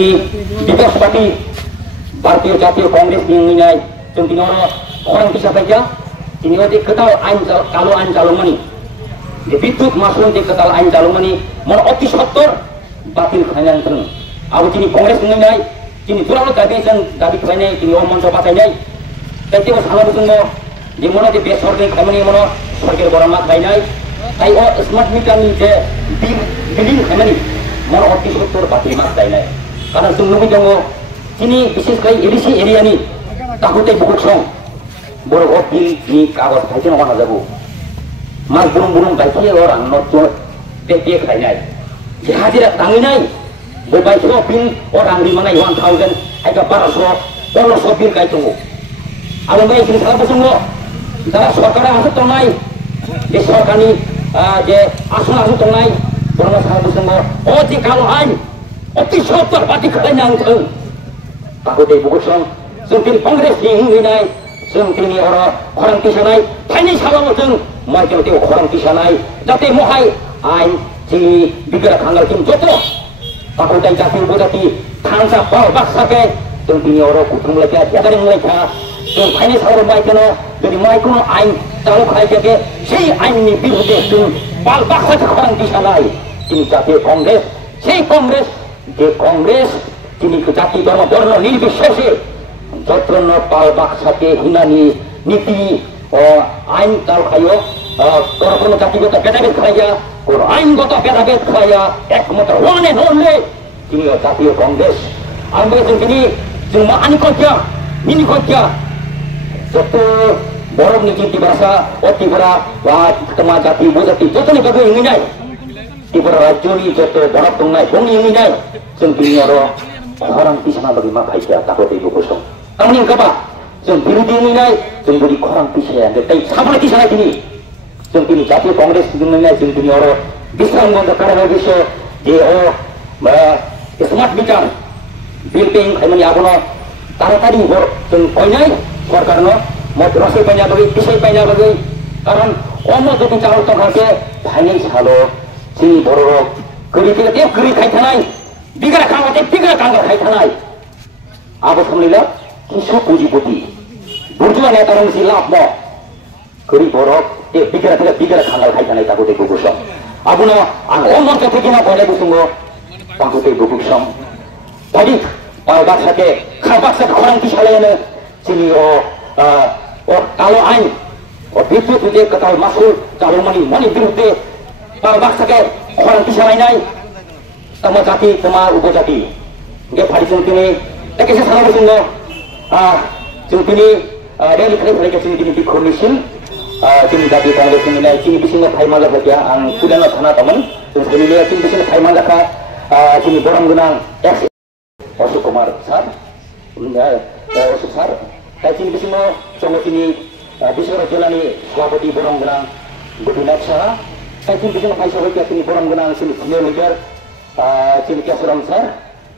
जोंनि बिकास पार्टी भारतीय जातीय कांग्रेस नि जों दिनै खौरां बिजाबायजा दिनै जे गोदाल आइन कालो आइन जालुमानि जे बिद्युत मासुल जे गोदाल आइन जालुमानि मन अति सत्तर बातिल खालामनानै दोन आरो दिनै कांग्रेस नि दिनै दुरालो दाबि खालामनाय दिनै मंच बाथायनाय जायखिबो सानाबो जोङो जे मन जे बेसरनि खामानि मन सरकार बरामा खालामनाय ताई ओ स्मार्ट मिटारनि जे बिलिं खामानि मन अति सत्तर बातिल मा खालामनाय कारण जों नुबाय दङ दिनै बिसेसकै एडिसि एरियानि ताकुते बुकुसं बर' बिल नि कागज खायसे नङा नाजागौ मास बुरुं गायथे orang नट पे खायनाय जे हाजिरा ताङैनाय बे बायथ' बिल orang रिमानाय 1000 आइका 1200 बिल गायथंगौ आरो बै जों सारा बोसोङो दा सरकारा आसु तंनाय जे सरकारनि जे आसन आसु तंनाय बर'मा सारा बोसोङो अ जे कालो आइन अति सत्तर बाति खालायनांथों ताकुते बुकुसं जों दिनै कांग्रेस नि होनाय जों दिनै खौरां बिसानाय फाइनै सालाव जों माइकेल देव खौरां बिसानाय जाहाथे महाय आइन जोंनि बिग्रा खांगालसिम जत' ताकुते जाति उपजाति थांसा पाव बाक्साके जों दिनै कुटुंबलायखा एदारिंलायखा जों फाइनै सालाव माइकेल যদি माइखौनो आइन चालू खालायजाके সেই आइननि बिरुद्धে जों पाल बाक्साके खौरां बिसानाय दिनै जातीय कांग्रेस সেই कांग्रेस যে कांग्रेस दिनै जाति धर्म वर्ण निर्बिशेषे যত্রন্য পাল বাক্সাকে হিনানি নীতি আইন চাল খাইও কোনো জাতিগত ভেদাভেদ খাইয়া কোন আইনগত ভেদাভেদ খাইয়া একমাত্র ওয়ান এন্ড অনলি তিনি জাতীয় কংগ্রেস আমি বলছি তিনি जों আনিকজ্ঞা মিনিকজ্ঞা যত বড় নীতি ভাষা অতিবরা বা তোমা জাতি উপজাতি যতনি ভাবে ইংনাই ত্রিপুরা রাজ্যনি যত বড় দंनाय दंनि ইংনাই जों তিনি खौरां बिसाना बagi मा खायसा ताकुते बुकुसं तामनि कबा जों बिरोधी निनाय जों बरि खौरां बिसाया तै साबना बिसानाय दिनै जों दिनै जातीय कांग्रेस निनाय जों दिनै बिस्राम बन्द खालामनाय बिषय जे स्मार्ट मिटार बिल पेइं खायमानि आबनो तारातारि जों फैनाय सरकारनो मत रसै पाइना बगै बिसय पाइना बगै कारण अमो जुदि चालु तंखाके फाइनै सालो जोंनि बर' गोरिबफोरा दे गोरिब खायथानाय बिग्रा खांगाते बिग्रा खांगा खायथानाय आबो समलिला किसु पुजिपति बुर्जुआ नेतारं जि लाभ म गोरिब बर' दे बिग्रा खांगा खायथानाय ताकुते बुकुसं आबुनो आं अमन्त्र थेकिना फैनाय बुसुङो ताकुते बुकुसं बायदि बाक्साके बाक्साके खौरां बिसालायानो जोंनि कालो आइन बिद्युत जे गोदाल मासुल जालुमानि मानि बिरुद्धे बाक्साके खौरां बिसालायनाय तमा जाति तमा उपजाति ge phari जों दिनै एकेसे सानाबो जोङो जों दिनै रेलि खालामनाय जों दिनै बिखरनिसिम जोंनि जातीय कांग्रेस निनाय जोंनि बिसिनो फाइमा जाबाय आं कुदाना थाना दंमोन जों दिनै जोंनि बिसिनो फाइमा जाखा जोंनि बरम गोनां एक्स अशोक कुमार सार अशोक सार दा जोंनि बिसिनो जों दिनै बिसोर जिल्लानि सभापति बरम गोनां गोपीनाथ साहा दा जोंनि बिसिनो फाइसा होय जोंनि बरम गोनां जोंनि सिनियर लिडार जोंनि केशराम सार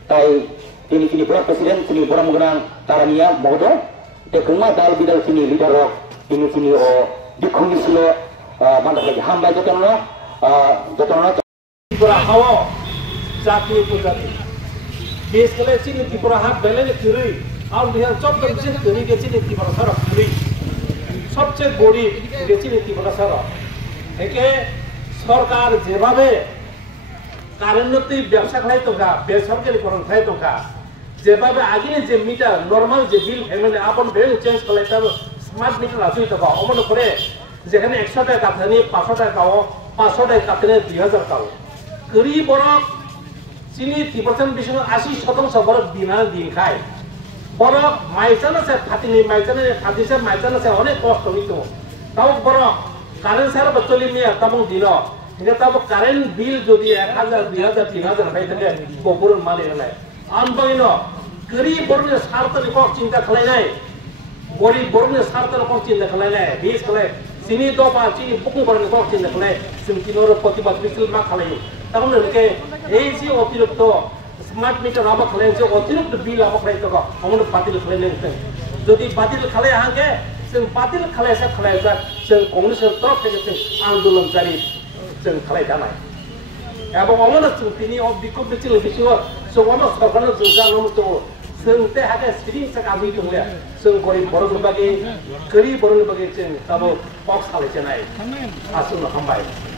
ताई दिनै ब्लक प्रेसिडेन्ट जोंनि बरम गोनां तारानिया महोदय देखुमा दाल बिदाल जोंनि लिडार दिनै जोंनि बिखुंनिसिल' मानदाय हामबाय जतन त्रिपुरा हाव जाति उपजाति देश के चीनी त्रिपुरा हाथ बेले थुरी और बिहार चौक से थुरी के चीनी त्रिपुरा सर थुरी सबसे बड़ी के चीनी त्रिपुरा सर एके सरकार जेभावे কারেন্টতি ব্যবসা খাই তোকা বেসরকারিকরণ খাই তোকা যেভাবে আগিনে যে মিটার নরমাল যে বিল পেমেন্ট আপন ব্যাংক চেঞ্জ করলে তার স্মার্ট মিটার আছে তোকা অমন করে যেখানে 100 টাকা কাটনি 500 টাকা কাও 500 টাকা কাটলে 2000 কাও গরি বড় চিনি 30% বিশ 80% বড় বিনা দিন খায় বড় মাইজান আছে ফাতিনি মাইজানে ফাতিছে মাইজান আছে অনেক কষ্ট হইতো তাও বড় কারেন্ট সার বচলি নিয়ে তামং দিন এটা তবে কারেন্ট বিল যদি 1000 2000 3000 হয় থাকে গোপুরন মানে নাই আনবাইনো গরিব বর্ণের স্বার্থের কথা চিন্তা খালাই নাই গরিব বর্ণের স্বার্থের কথা চিন্তা খালাই নাই বিশ খালাই চিনি দপা চিনি পুকুং বর্ণের কথা চিন্তা খালাই সিমকিনোর প্রতিবাদ মিছিল মা খালাই তখন একে এই যে অতিরিক্ত স্মার্ট মিটার আবা খালাই যে অতিরিক্ত বিল আবা খালাই তো আমন বাতিল খালাই নাই যদি বাতিল খালাই হাকে जों बातिल खालायसा खालायजा जों कांग्रेसनि तरफ থেকে जों आन्दोलन जारि जों खालायजानाय এবং অমন তিনি বিক্ষোভ দিচ্ছিল বেশি সমাজ সরকারের জোগানো তো जोंते हागे सिरिं साकाबि दंले जों गरीब बर'नि बागै गोरिब बर'नि बागै जों दाबो बक्स खालायजेनाय आसुन हामबाय